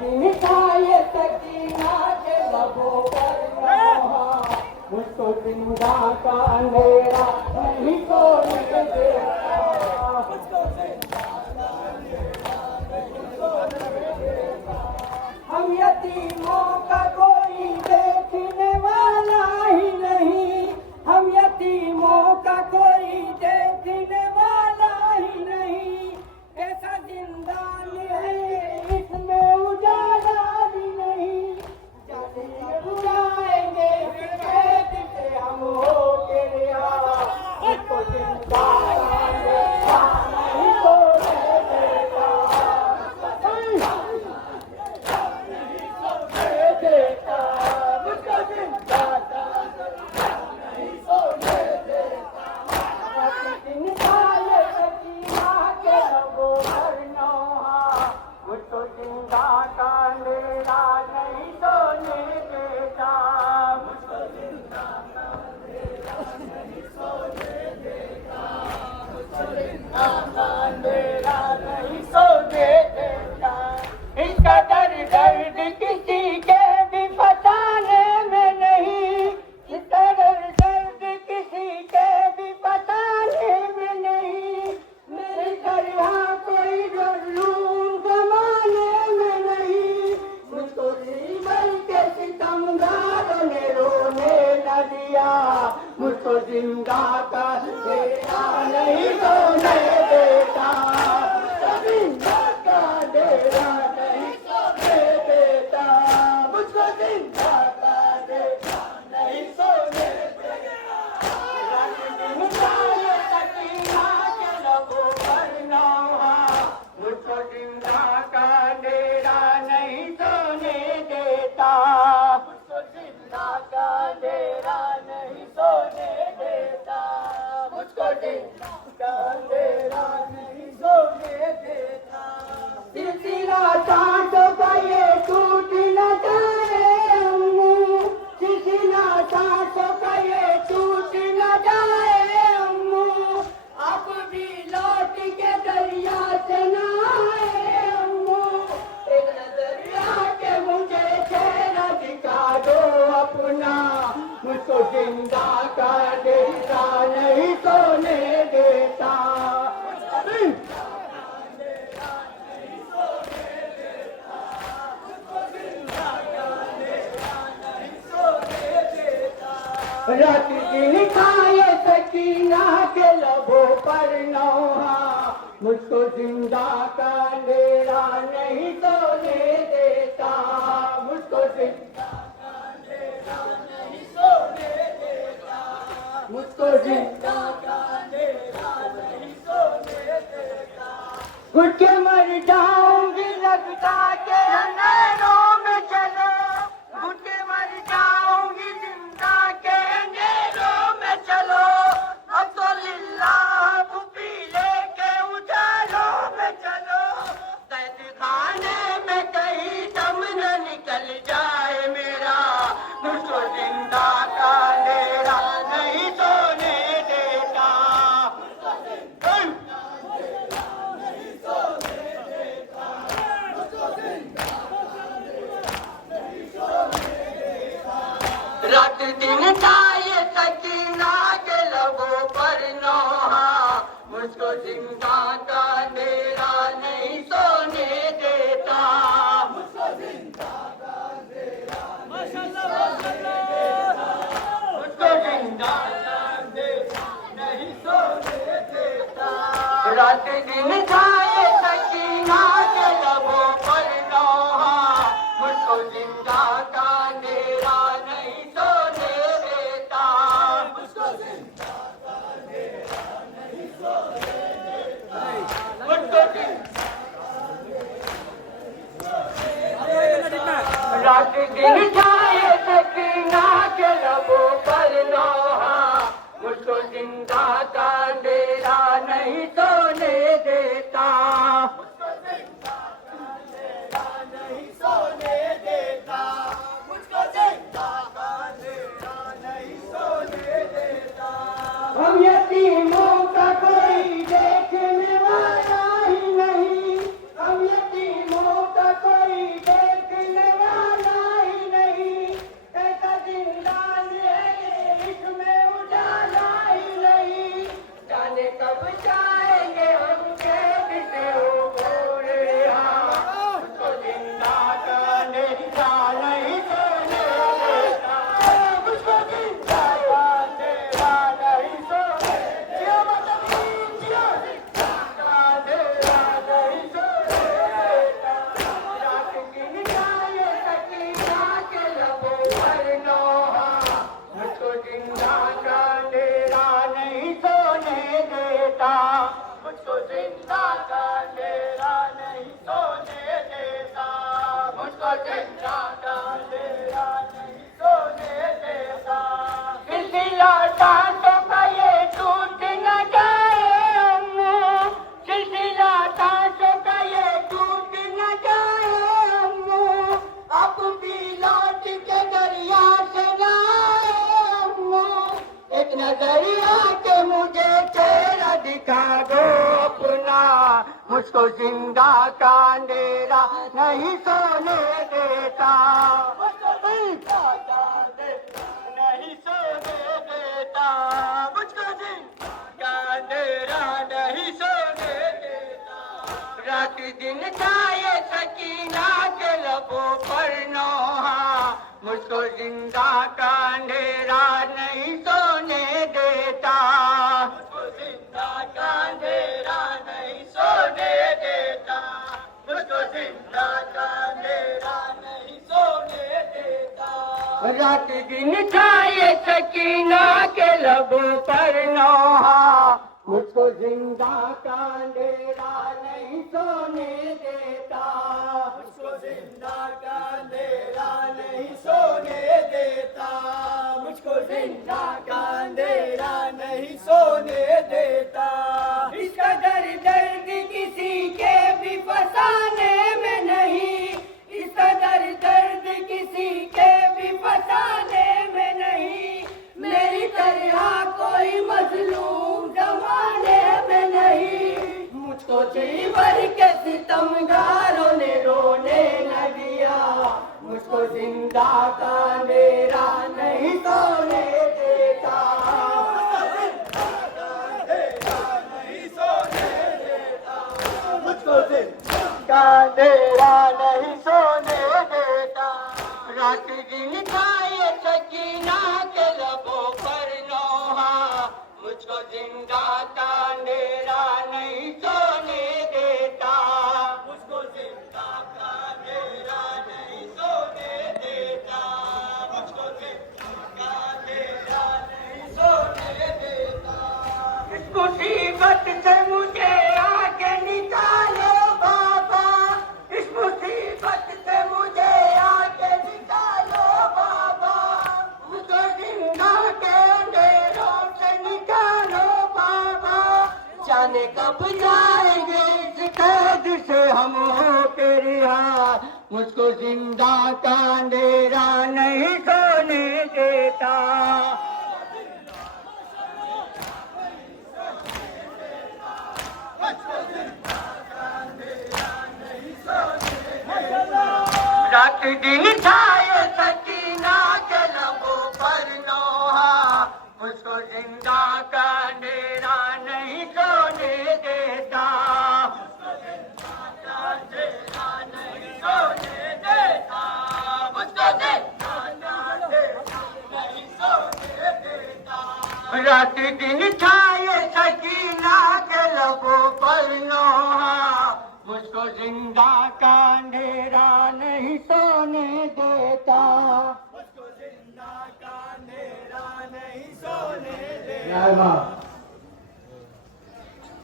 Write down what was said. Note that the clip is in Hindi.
दिन था ये सकीना के लबों पर नौहा, मुझको जिंदा का अंधेरा नहीं सोने देता। हम यतीमों का कोई देखने वाला ही नहीं, हम यतीमों का कोई देखने वाला ही नहीं। ऐसा जिंदान है इसमें उजाला भी नहीं, जाने बुलाएंगे कैद से हम हो के रिहा, इसको जिंदा नहीं सोने देता। इसका दर्द किसी के भी बताने में नहीं, इसका दर्द किसी के भी बताने में नहीं। मेरे तरह कोई जुल्म जमाने में नहीं, मुझको जीवन के सितमगारों ने रोने न दिया, मुझको जिंदा का डेरा नहीं सोने देता। जिंदा का डेरा नहीं सोने देता, मुझको जिंदा का डेरा नहीं सोने देता। सकीना के लबों पर नौहा, मुझको जिंदा का डेरा नहीं सोने देता, मुझको जिंदा का डेरा नहीं सोने देता, मुझको जिंदा का डेरा नहीं सोने देता। सिलसिला सांसों का ये टूट न जाए अम्मू, सिलसिला सांसों का ये टूट न जाए अम्मू, अब भी लौट के दरिया से न आए अम्मू। एक नजर आके मुझे चेहरा दिखा दो अपना, मुझको जिंदा का डेरा नहीं सोने देता। रात दिन खाए सकीना के लबों पर नौहा, मुझको जिंदा का अंधेरा नहीं सोने देता, मुझको जिंदा का अंधेरा नहीं सोने देता, मुझको जिंदा का अंधेरा नहीं सोने देता। घुट के मर जाऊंगी लगता के अंधेरों में चलो, घुट के मर जाऊंगी जिंदा के अंधेरों में चलो। अब तो लिल्ला पी लेके उजालों में चलो, कैद खाने में कहीं दम न निकल जाए मेरा, मुझको जिंदा का अंधेरा नहीं सोने देता। रात दिन था ये सकीना के लबों पर नौहा, मुझको जिंदा का अंधेरा नहीं सोने देता, मुझको जिंदा का अंधेरा नहीं सोने देता, मुझको जिंदा का अंधेरा नहीं सोने देता। रात दिन था ये सकीना के लबों पर नौहा, मुझको जिंदा का अंधेरा नहीं सोने देता, मुझको जिंदा का अंधेरा नहीं सोने देता, मुझको जिंदा का अंधेरा नहीं सोने देता। रात दिन छाए सकीना के लबों पर नौहा, मुझको जिंदा का अंधेरा नहीं सोने देता, मुझको जिंदा का अंधेरा नहीं सोने देता, मुझको जिंदा का अंधेरा नहीं सोने देता। हम यतीमों का कोई देखने वाला ही नहीं, हम यतीमों का कोई देता, मुझको जिंदा का अंधेरा नहीं सोने देता, मुझको जिंदा का अंधेरा नहीं सोने देता। सिलसिला सांसों का ये टूट न जाए अम्मू, सिलसिला सांसों का ये टूट न जाए अम्मू, अब भी लौट के दरिया से लाए अम्मू, एक नजरिया के मुझे चेहरा दिखा दो अपना, मुझको जिंदा का अंधेरा नहीं सोने देता, मुझको जिंदा का अंधेरा नहीं सोने देता, मुझको जिंदा का अंधेरा नहीं सोने देता। रात दिन छाए सकीना के लबों पर नोहा, मुझको जिंदा का अंधेरा नहीं सोने देता, मुझको जिंदा का अंधेरा नहीं सोने देता, मुझको जिंदा का अंधेरा नहीं सोने देता। रात दिन छाए सकीना के लबों पर नोहा, मुझको जिंदा का अंधेरा नहीं सोने देता, मुझको जिंदा का अंधेरा नहीं सोने देता, मुझको जिंदा का अंधेरा नहीं सोने देता। इसका दर्द किसी के भी फसाने में नहीं, इसका दर्द किसी के भी फसाने में नहीं, मेरी तरह कोई मजलूम जमाने में नहीं, मुझको जी भर के सितमगारों ने रोने न दिया, मुझको जिंदा का अंधेरा नहीं सोने देता, मुझको जिंदा का अंधेरा नहीं सोने देता। रात दिन खाए सकीना के लबों पर नोहा, मुझको जिंदा का अंधेरा नहीं सोने देता, मुझको जिंदा का अंधेरा नहीं सोने देता, मुझको जिंदा का अंधेरा नहीं सोने देता। इस मुसीबत से मुझे आगे निकालो बाबा, इस मुसीबत से मुझे आगे निकालो बाबा, मुझको जिंदा के अंधेरों से निकालो बाबा, जाने कब जाएंगे इस कैद से हम होके रिहा, मुझको जिंदा का अंधेरा नहीं सोने देता। रात दिन छाए सकीना के लबों पर नोहा, मुझको जिंदा का अंधेरा नहीं सोने देता, मुझको जिंदा का अंधेरा नहीं सोने देता, मुझको जिंदा का अंधेरा नहीं सोने देता। रात दिन छाए सकीना के लबों पर नोहा, मुझको जिंदा का अंधेरा नहीं सोने देता, मुझको जिंदा का अंधेरा नहीं सोने देता।